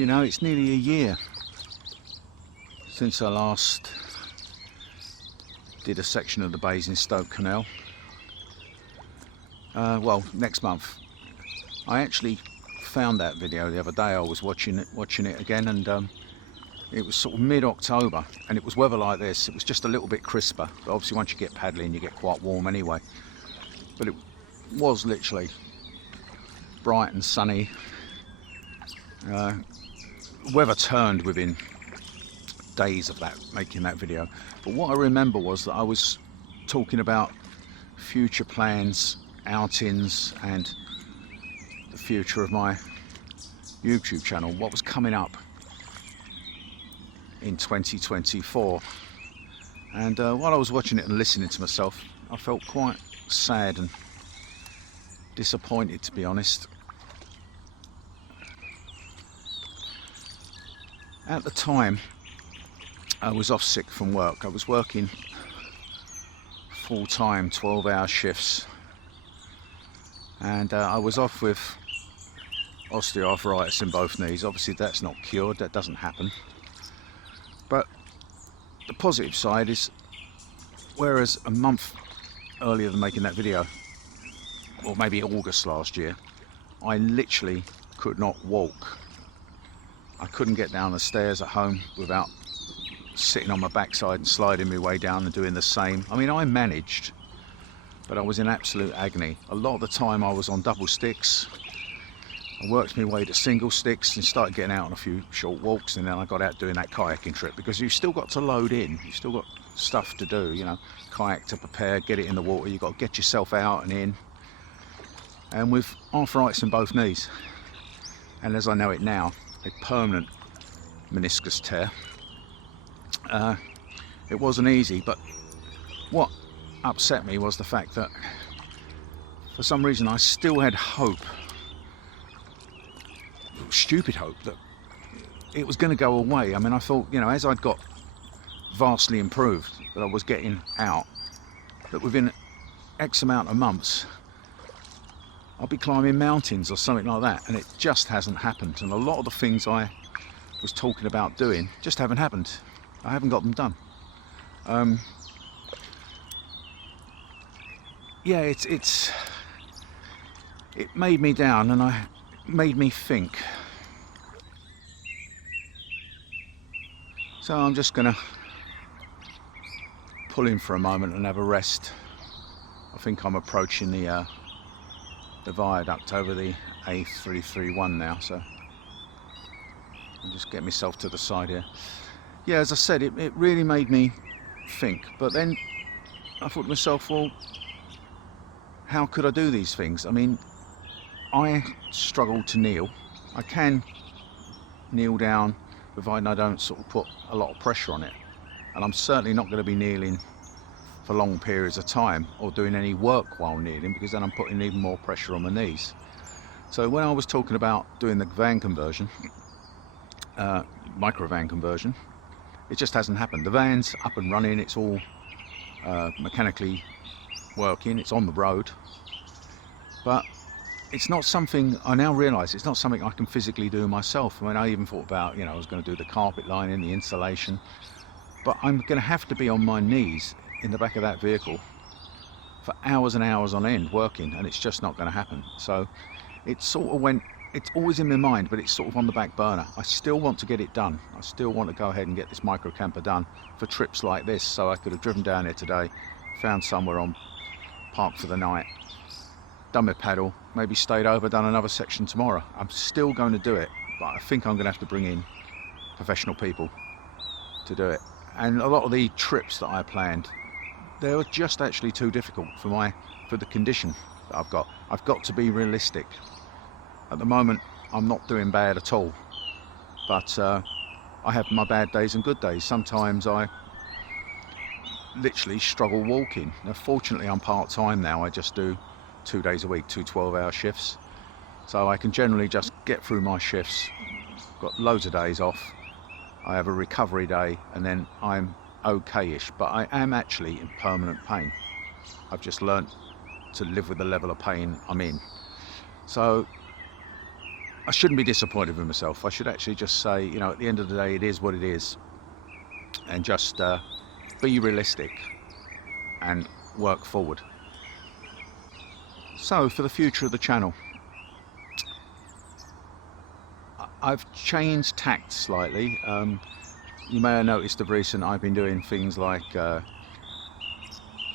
You know, it's nearly a year since I last did a section of the Basingstoke Canal. Well, next month. I actually found that video the other day. I was watching it again, and it was sort of mid-October, and it was weather like this. It was just a little bit crisper, but obviously once you get paddling you get quite warm anyway. But it was literally bright and sunny. Weather turned within days of that, making that video. But what I remember was that I was talking about future plans, outings, and the future of my YouTube channel, what was coming up in 2024. And while I was watching it and listening to myself, I felt quite sad and disappointed, to be honest. At the time, I was off sick from work. I was working full-time 12-hour shifts, and I was off with osteoarthritis in both knees. Obviously that's not cured, that doesn't happen. But the positive side is, whereas a month earlier than making that video, or maybe August last year, I literally could not walk. I couldn't get down the stairs at home without sitting on my backside and sliding my way down and doing the same. I mean, I managed, but I was in absolute agony. A lot of the time I was on double sticks. I worked my way to single sticks and started getting out on a few short walks, and then I got out doing that kayaking trip, because you've still got to load in, you've still got stuff to do, you know, kayak to prepare, get it in the water, you've got to get yourself out and in. And with arthritis in both knees, and as I know it now, a permanent meniscus tear, it wasn't easy. But what upset me was the fact that for some reason I still had hope, stupid hope, that it was going to go away. I mean, I thought, you know, as I'd got vastly improved, that I was getting out, that within X amount of months I'll be climbing mountains or something like that, and it just hasn't happened. And a lot of the things I was talking about doing just haven't happened. I haven't got them done. Yeah, it made me down, and it made me think. So I'm just gonna pull in for a moment and have a rest. I think I'm approaching the viaduct over the A331 now, so I'll just get myself to the side here. Yeah, as I said, it really made me think. But then I thought to myself, well, how could I do these things? I mean, I struggle to kneel. I can kneel down, providing I don't sort of put a lot of pressure on it. And I'm certainly not going to be kneeling for long periods of time or doing any work while kneeling, because then I'm putting even more pressure on my knees. So when I was talking about doing the van conversion, micro van conversion, it just hasn't happened. The van's up and running, it's all mechanically working, it's on the road, but it's not something, I now realise, it's not something I can physically do myself. I mean, I even thought about, you know, I was going to do the carpet lining, the insulation, but I'm going to have to be on my knees in the back of that vehicle for hours and hours on end working, and it's just not going to happen. So it sort of went, it's always in my mind, but it's sort of on the back burner. I still want to get it done. I still want to go ahead and get this micro camper done for trips like this. So I could have driven down here today, found somewhere on park for the night, done my paddle, maybe stayed over, done another section tomorrow. I'm still going to do it, but I think I'm going to have to bring in professional people to do it. And a lot of the trips that I planned, they were just actually too difficult for the condition that I've got. I've got to be realistic. At the moment, I'm not doing bad at all, but I have my bad days and good days. Sometimes I literally struggle walking. Now, fortunately, I'm part-time now. I just do 2 days a week, 2 12-hour shifts, so I can generally just get through my shifts. Got loads of days off. I have a recovery day, and then I'm okay-ish, but I am actually in permanent pain. I've just learnt to live with the level of pain I'm in. So I shouldn't be disappointed with myself. I should actually just say, you know, at the end of the day, it is what it is, and just be realistic and work forward. So for the future of the channel, I've changed tact slightly. You may have noticed of recent I've been doing things like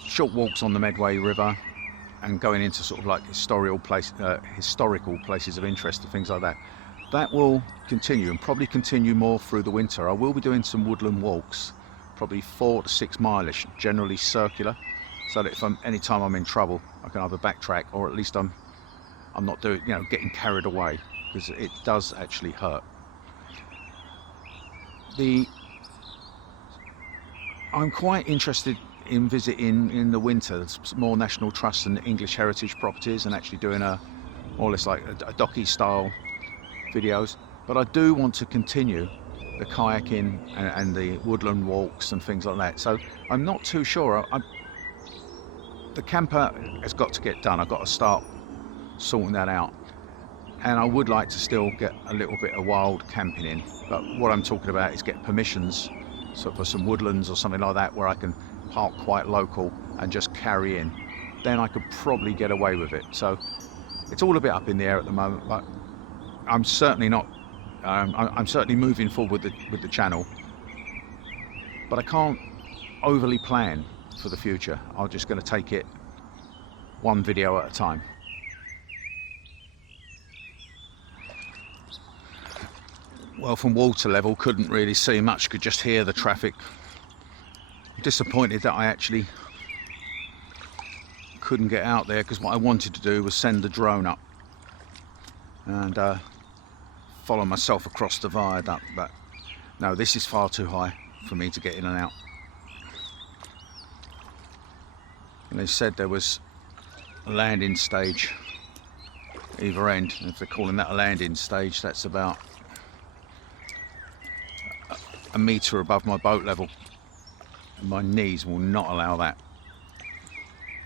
short walks on the Medway River and going into sort of like historical places of interest and things like that. That will continue, and probably continue more through the winter. I will be doing some woodland walks, probably 4 to 6 mileish, generally circular, so that if anytime I'm in trouble, I can either backtrack, or at least I'm not doing, you know, getting carried away, because it does actually hurt. I'm quite interested in visiting in the winter more National Trust and English heritage properties, and actually doing more or less like a docky style videos. But I do want to continue the kayaking and the woodland walks and things like that. So I'm not too sure. The camper has got to get done. I've got to start sorting that out, and I would like to still get a little bit of wild camping in. But what I'm talking about is get permissions, so for some woodlands or something like that, where I can park quite local and just carry in. Then I could probably get away with it. So it's all a bit up in the air at the moment, but I'm certainly not. I'm certainly moving forward with the channel, but I can't overly plan for the future. I'm just going to take it one video at a time. Well, from water level, couldn't really see much, could just hear the traffic. I'm disappointed that I actually couldn't get out there, because what I wanted to do was send the drone up and follow myself across the viaduct, but no, this is far too high for me to get in and out. And they said there was a landing stage either end, and if they're calling that a landing stage, that's about a metre above my boat level. My knees will not allow that.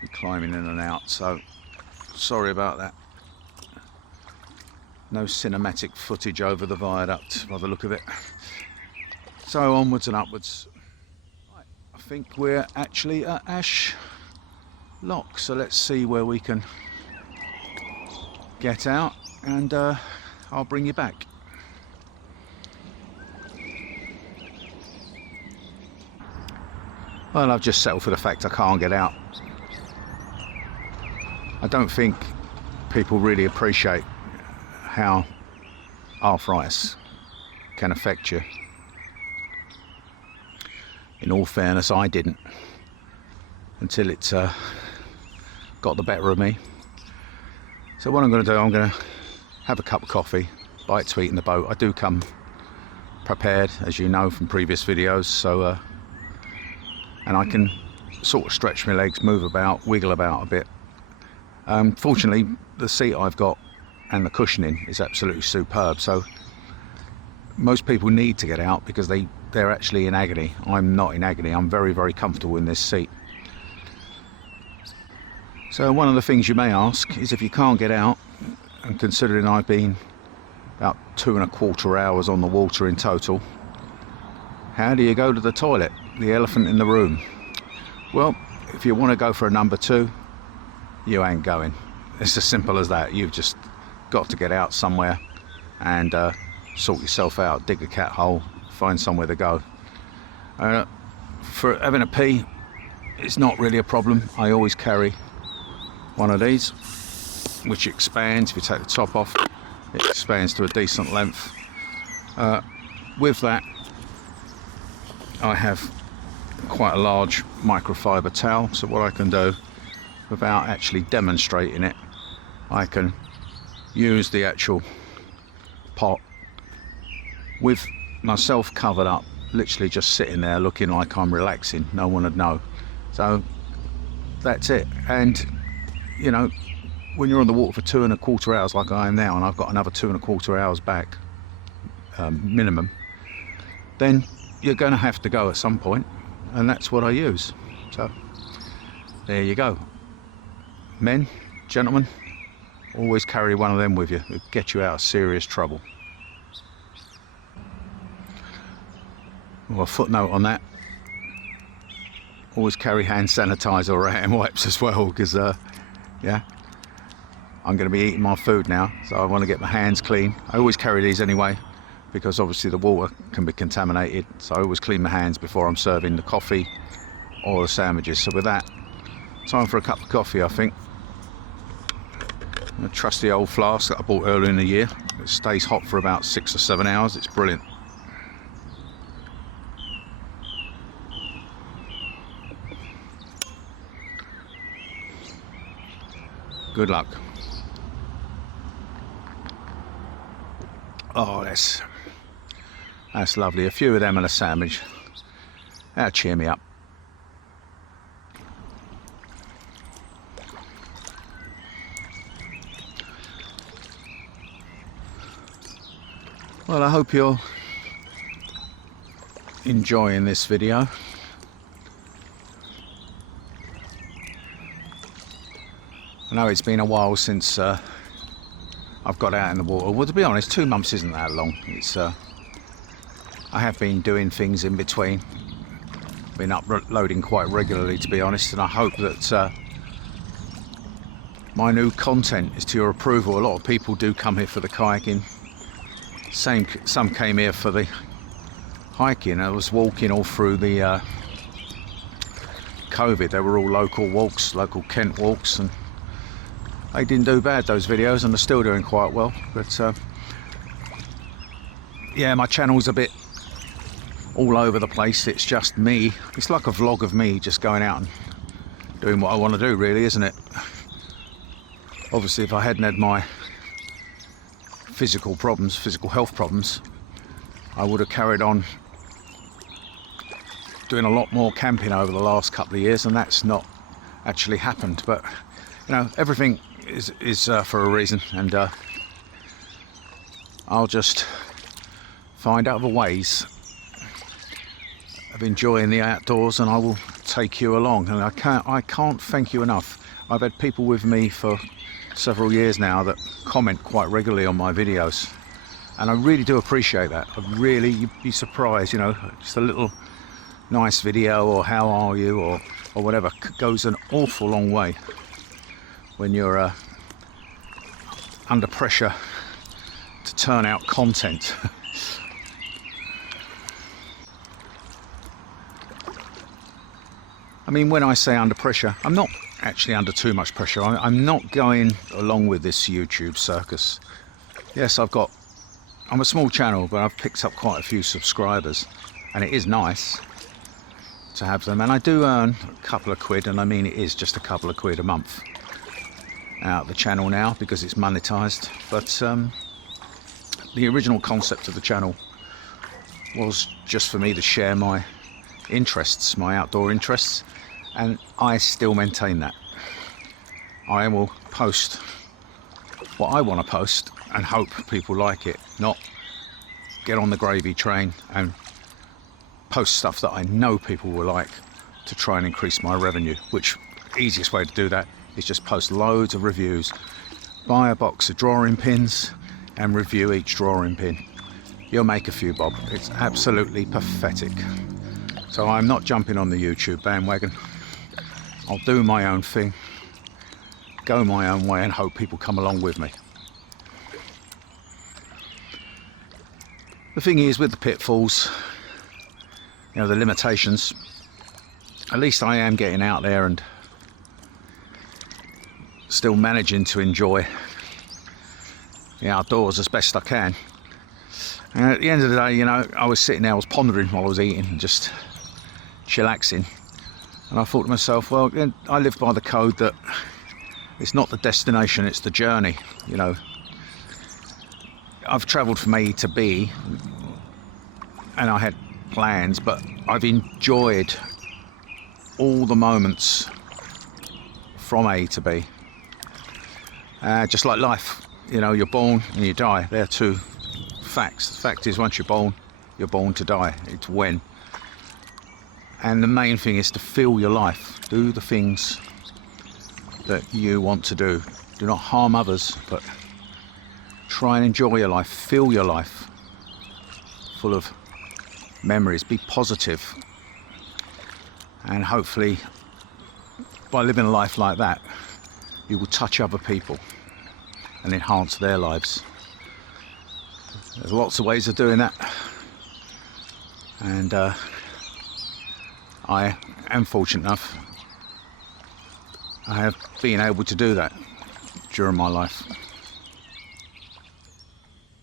Be climbing in and out, so sorry about that. No cinematic footage over the viaduct by the look of it. So onwards and upwards. I think we're actually at Ash Lock, so let's see where we can get out, and I'll bring you back. Well, I've just settled for the fact I can't get out. I don't think people really appreciate how arthritis can affect you. In all fairness, I didn't, until it got the better of me. So what I'm going to do, I'm going to have a cup of coffee, bite to eat in the boat. I do come prepared, as you know from previous videos, so and I can sort of stretch my legs, move about, wiggle about a bit. Fortunately, the seat I've got and the cushioning is absolutely superb, so most people need to get out because they're actually in agony. I'm not in agony. I'm very, very comfortable in this seat. So one of the things you may ask is, if you can't get out, and considering I've been about 2¼ hours on the water in total, how do you go to the toilet? The elephant in the room. Well, if you want to go for a number 2, you ain't going. It's as simple as that. You've just got to get out somewhere and sort yourself out, dig a cat hole, find somewhere to go. For having a pee, it's not really a problem. I always carry one of these, which expands. If you take the top off, it expands to a decent length. With that, I have quite a large microfiber towel, so what I can do, without actually demonstrating it, I can use the actual pot with myself covered up, literally just sitting there looking like I'm relaxing. No one would know. So that's it. And you know, when you're on the water for 2¼ hours like I am now, and I've got another 2¼ hours back minimum, then you're going to have to go at some point, and that's what I use. So there you go, men, gentlemen, Always carry one of them with you. It'll get you out of serious trouble. Well, a footnote on that. Always carry hand sanitizer or hand wipes as well, because yeah, I'm going to be eating my food now, so I want to get my hands clean. I always carry these anyway, because obviously the water can be contaminated, so I always clean my hands before I'm serving the coffee or the sandwiches. So with that, time for a cup of coffee, I think. A trusty old flask that I bought earlier in the year. It stays hot for about 6 or 7 hours. It's brilliant. Good luck. Oh, that's lovely. A few of them and a sandwich. That'll cheer me up. Well, I hope you're enjoying this video. I know it's been a while since I've got out in the water. Well, to be honest, 2 months isn't that long. It's I have been doing things in between. Been uploading quite regularly, to be honest, and I hope that my new content is to your approval. A lot of people do come here for the kayaking. Some came here for the hiking. I was walking all through the COVID. They were all local walks, local Kent walks, and they didn't do bad, those videos, and they're still doing quite well. But yeah, my channel's a bit all over the place. It's just me. It's like a vlog of me just going out and doing what I want to do, really, isn't it? Obviously, if I hadn't had my physical health problems, I would have carried on doing a lot more camping over the last couple of years, and that's not actually happened. But you know, everything is for a reason, and I'll just find other ways of enjoying the outdoors, and I will take you along. And I can't thank you enough. I've had people with me for several years now that comment quite regularly on my videos, and I really do appreciate that. You'd be surprised, you know, just a little nice video or how are you or whatever goes an awful long way when you're under pressure to turn out content. I mean, when I say under pressure, I'm not actually under too much pressure. I'm not going along with this YouTube circus. Yes, I'm a small channel, but I've picked up quite a few subscribers, and it is nice to have them. And I do earn a couple of quid, and I mean it is just a couple of quid a month out of the channel now because it's monetized. But the original concept of the channel was just for me to share my interests, my outdoor interests, and I still maintain that. I will post what I want to post and hope people like it, not get on the gravy train and post stuff that I know people will like to try and increase my revenue. Which easiest way to do that is just post loads of reviews, buy a box of drawing pins and review each drawing pin. You'll make a few bob. It's absolutely pathetic. So I'm not jumping on the YouTube bandwagon. I'll do my own thing, go my own way, and hope people come along with me. The thing is, with the pitfalls, you know, the limitations, at least I am getting out there and still managing to enjoy the outdoors as best I can. And at the end of the day, you know, I was sitting there, I was pondering while I was eating and just chillaxing, and I thought to myself, well, I live by the code that it's not the destination, it's the journey. You know, I've travelled from A to B and I had plans, but I've enjoyed all the moments from A to B. Just like life, you know, you're born and you die. They're two facts. The fact is, once you're born to die. It's when. And the main thing is to feel your life. Do the things that you want to do. Do not harm others, but try and enjoy your life, fill your life full of memories, be positive, and hopefully by living a life like that you will touch other people and enhance their lives. There's lots of ways of doing that, and I am fortunate enough I have been able to do that during my life.